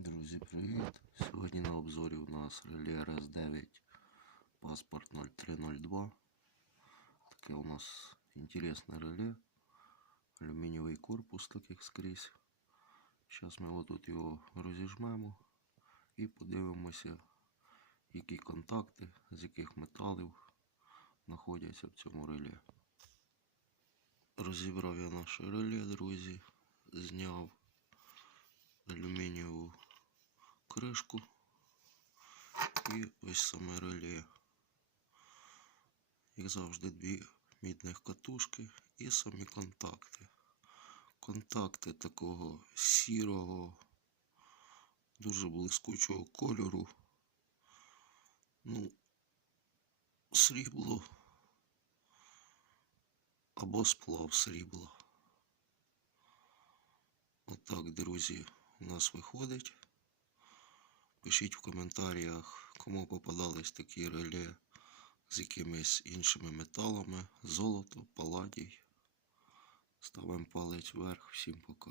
Друзі, привіт! Сьогодні на обзорі у нас реле RS9 паспорт 0302. Таке у нас інтересне реле. Алюмінієвий корпус таких скрізь. Зараз ми отут його розіжмемо і подивимося, які контакти, з яких металів знаходяться в цьому реле. Розібрав я наше реле, друзі, зняв кришку і ось саме реле. Як завжди, дві мідних катушки і самі контакти. Контакти такого сірого, дуже блискучого кольору. Ну, срібло або сплав срібла. Отак, друзі, у нас виходить. Пишіть в коментарях, кому попадались такі реле з якимись іншими металами, золото, паладій. Ставимо палець вверх. Всім пока.